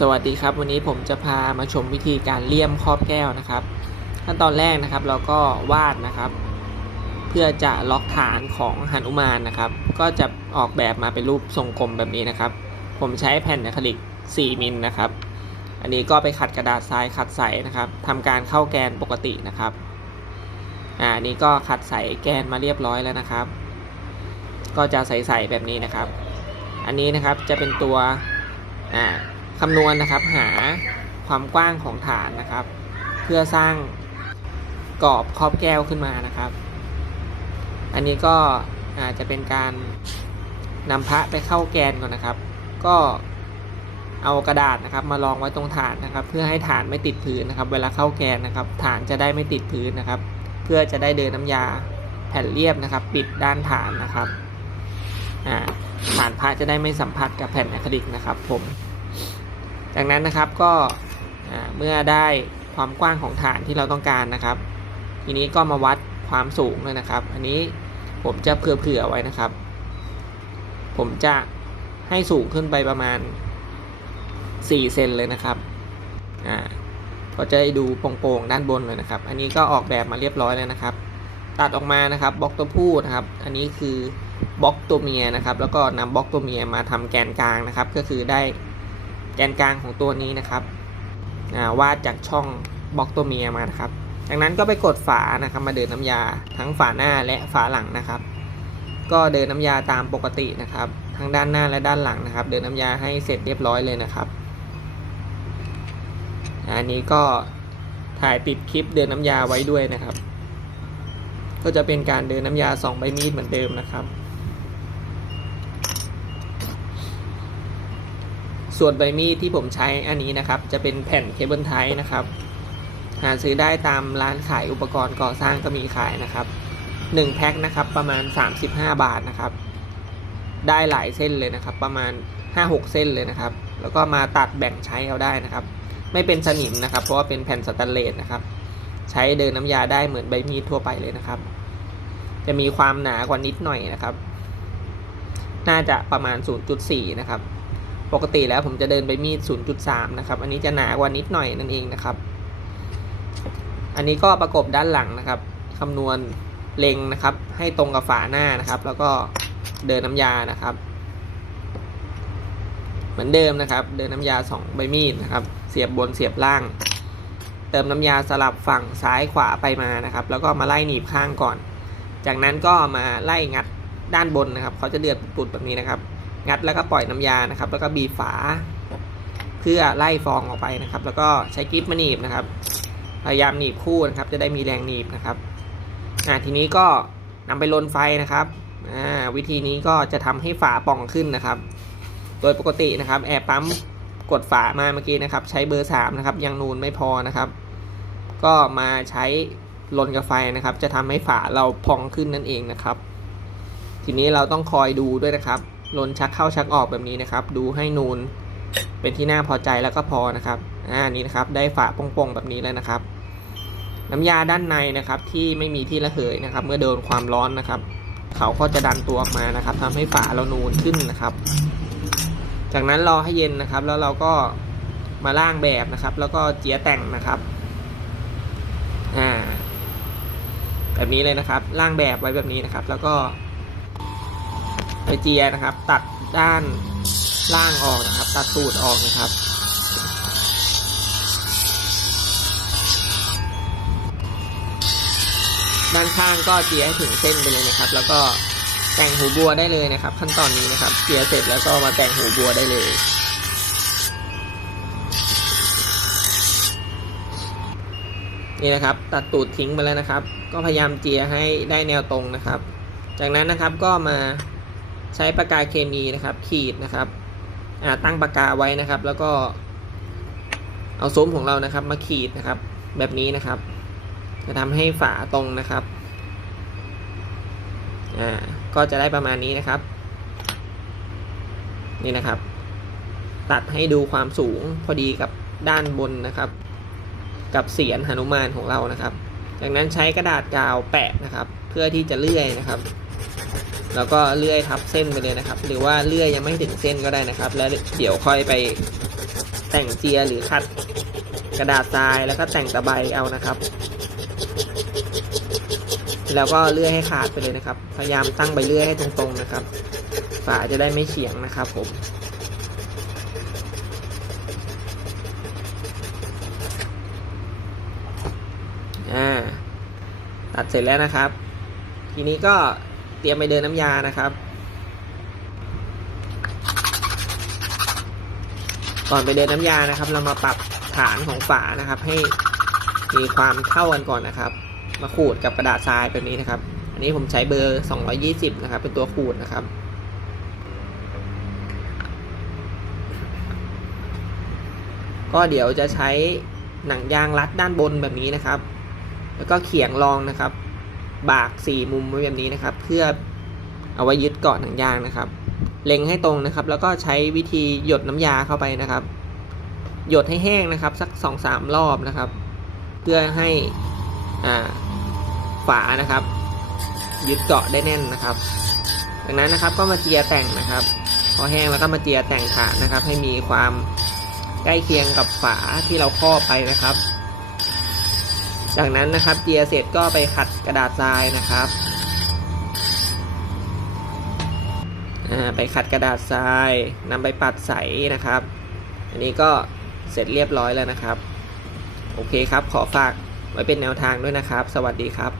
สวัสดีครับวันนี้ผมจะพามาชมวิธีการเลี่ยมครอบแก้วนะครับ ขั้นตอนแรกนะครับเราก็วาดนะครับ เพื่อจะล็อกฐานของหนุมานนะครับ ก็จะออกแบบมาเป็นรูปทรงกลมแบบนี้นะครับ ผมใช้แผ่นอะคริลิก 4 มิลนะครับ อันนี้ก็ไปขัดกระดาษทรายขัดใสนะครับทำการเข้าแกนปกตินะครับอ่าอันนี้ก็ขัดใสแกนมาเรียบร้อยแล้วนะครับ ก็จะใสๆแบบนี้นะครับ อันนี้นะครับจะเป็นตัวอ่า คำนวณนะครับหาความกว้างของฐานนะครับ เพื่อสร้างกรอบครอบแก้วขึ้นมานะครับ อันนี้ก็อาจจะเป็นการนำพระไปเข้าแกนก่อนนะครับ ก็เอากระดาษนะครับมารองไว้ตรงฐานนะครับ เพื่อให้ฐานไม่ติดพื้นนะครับ เวลาเข้าแกนนะครับ ฐานจะได้ไม่ติดพื้นนะครับ เพื่อจะได้เดินน้ำยาแผ่นเรียบนะครับ ปิดด้านฐานนะครับฐานพระจะได้ไม่สัมผัสกับแผ่นอะคริลิกนะครับ ผม จากนั้นนะครับก็เมื่อได้ความกว้างของฐานที่เราต้องการนะครับ ทีนี้ก็มาวัดความสูงเลยนะครับ อันนี้ผมจะเผื่อๆไว้นะครับ ผมจะให้สูงขึ้นไปประมาณ 4 เซนเลยนะครับอ่าก็จะได้ดูโปร่งๆด้านบนเลยนะครับ อันนี้ก็ออกแบบมาเรียบร้อยแล้วนะครับ ตัดออกมานะครับบล็อกตัวผู้นะครับ อันนี้คือบล็อกตัวเมียนะครับ แล้วก็นำบล็อกตัวเมียมาทำแกนกลางนะครับ ก็คือได้ แกนกลางของตัวนี้นะครับวาดจากช่องบล็อกตัวเมียมานะครับ จากนั้นก็ไปกดฝานะครับมาเดินน้ำยาทั้งฝาหน้าและฝาหลังนะครับ ก็เดินน้ำยาตามปกตินะครับ ทั้งด้านหน้าและด้านหลังนะครับ เดินน้ำยาให้เสร็จเรียบร้อยเลยนะครับ อันนี้ก็ถ่ายติดคลิปเดินน้ำยาไว้ด้วยนะครับ ก็จะเป็นการเดินน้ำยาสองใบมีดเหมือนเดิมนะครับ ส่วนใบมีดที่ผมใช้อันนี้นะครับ จะเป็นแผ่นเคเบิลไทนะครับ หาซื้อได้ตามร้านขายอุปกรณ์ก่อสร้างก็มีขายนะครับ1แพ็คนะครับประมาณ 35 บาทนะครับ ได้หลายเส้นเลยนะครับ ประมาณ 5-6 เส้นเลยนะครับ แล้วก็มาตัดแบ่งใช้เอาได้นะครับ ไม่เป็นสนิมนะครับ เพราะว่าเป็นแผ่นสแตนเลสนะครับ ใช้เดินน้ำยาได้เหมือนใบมีดทั่วไปเลยนะครับ จะมีความหนากว่านิดหน่อยนะครับ น่าจะประมาณ 0.4 นะครับ ปกติแล้วผมจะเดินใบมีด 0.3 นะครับ อันนี้จะหนากว่านิดหน่อยนั่นเองนะครับ อันนี้ก็ประกบด้านหลังนะครับคำนวณเล็งนะครับ ให้ตรงกับฝาหน้านะครับ แล้วก็เดินน้ำยานะครับ เหมือนเดิมนะครับ เดินน้ำยา 2 ใบมีดนะครับ เสียบบนเสียบล่าง เติมน้ำยาสลับฝั่งซ้ายขวาไปมานะครับ แล้วก็มาไล่หนีบข้างก่อน จากนั้นก็มาไล่งัดด้านบนนะครับ เขาจะเดือดปุดแบบนี้นะครับ งัดแล้วก็ปล่อยน้ำยานะครับ แล้วก็บีฝา เพื่อไล่ฟองออกไปนะครับ แล้วก็ใช้กิ๊บมาหนีบนะครับ พยายามหนีบคู่นะครับ จะได้มีแรงหนีบนะครับอ่าทีนี้ก็นำไปลนไฟนะครับอ่าวิธีนี้ก็จะทำให้ฝาป่องขึ้นนะครับ โดยปกตินะครับ แอร์ปั๊มกดฝามาเมื่อกี้นะครับ ใช้เบอร์3นะครับ ยังนูนไม่พอนะครับ ก็มาใช้ลนกับไฟนะครับ จะทำให้ฝาเราพองขึ้นนั่นเองนะครับ ทีนี้เราต้องคอยดูด้วยนะครับ ลนชักเข้าชักออกแบบนี้นะครับ ดูให้นูนเป็นที่น่าพอใจแล้วก็พอนะครับอ่านี่นะครับ ได้ฝาโป่งๆแบบนี้แล้วนะครับ น้ำยาด้านในนะครับ ที่ไม่มีที่ระเหยนะครับ เมื่อโดนความร้อนนะครับ เขาก็จะดันตัวออกมานะครับทำให้ฝาเรานูนขึ้นนะครับ จากนั้นรอให้เย็นนะครับ แล้วเราก็มาล่างแบบนะครับ แล้วก็เจียแต่งนะครับอ่าแบบนี้เลยนะครับล่างแบบไว้แบบนี้นะครับ แล้วก็ ไปเจียนะครับ ตัดด้านล่างออกนะครับ ตัดตูดออกนะครับ ด้านข้างก็เจียให้ถึงเส้นไปเลยนะครับ แล้วก็แต่งหูบัวได้เลยนะครับ ขั้นตอนนี้นะครับเจียเสร็จแล้วก็มาแต่งหูบัวได้เลยนี่นะครับตัดตูดทิ้งไปแล้วนะครับ ก็พยายามเจียให้ได้แนวตรงนะครับ จากนั้นนะครับก็มา ใช้ปากกาเคมีนะครับ ขีดนะครับตั้งปากกาไว้นะครับ แล้วก็เอาซุ้มของเรานะครับ มาขีดนะครับ แบบนี้นะครับ จะทำให้ฝาตรงนะครับอ่าก็จะได้ประมาณนี้นะครับ นี่นะครับ ตัดให้ดูความสูงพอดีกับด้านบนนะครับ กับเสียนหนุมานของเรานะครับ จากนั้นใช้กระดาษกาวแปะนะครับ เพื่อที่จะเลื่อยนะครับ แล้วก็เลื่อยทับเส้นไปเลยนะครับ หรือว่าเลื่อยยังไม่ถึงเส้นก็ได้นะครับ แล้วเดี๋ยวค่อยไปแต่งเจียหรือขัดกระดาษทรายแล้วก็แต่งตะไบเอานะครับ แล้วก็เลื่อยให้ขาดไปเลยนะครับ พยายามตั้งใบเลื่อยให้ตรงๆนะครับ ฝาจะได้ไม่เฉียงนะครับผมอ่าตัดเสร็จแล้วนะครับ ทีนี้ก็ เตรียมไปเดินน้ำยานะครับ ก่อนไปเดินน้ำยานะครับ เรามาปรับฐานของฝานะครับ ให้มีความเท่ากันก่อนนะครับ มาขูดกับกระดาษทรายแบบนี้นะครับ อันนี้ผมใช้เบอร์ 220 นะครับ เป็นตัวขูดนะครับก็เดี๋ยวจะใช้หนังยางรัดด้านบนแบบนี้นะครับ แล้วก็เขียงรองนะครับ บากสี่มุมไว้แบบนี้นะครับ เพื่อเอาไว้ยึดเกาะหนังยางนะครับ เล็งให้ตรงนะครับ แล้วก็ใช้วิธีหยดน้ำยาเข้าไปนะครับ หยดให้แห้งนะครับ สักสองสามรอบนะครับ เพื่อให้ฝานะครับ ยึดเกาะได้แน่นนะครับจากนั้นนะครับก็มาเจียแต่งนะครับ พอแห้งแล้วก็มาเจียแต่งฐานนะครับ ให้มีความใกล้เคียงกับฝาที่เราครอบไปนะครับ จากนั้นนะครับเจียเสร็จก็ไปขัดกระดาษทรายนะครับอ่าไปขัดกระดาษทรายนำไปปัดใสนะครับ อันนี้ก็เสร็จเรียบร้อยแล้วนะครับ โอเคครับ ขอฝากไว้เป็นแนวทางด้วยนะครับ สวัสดีครับ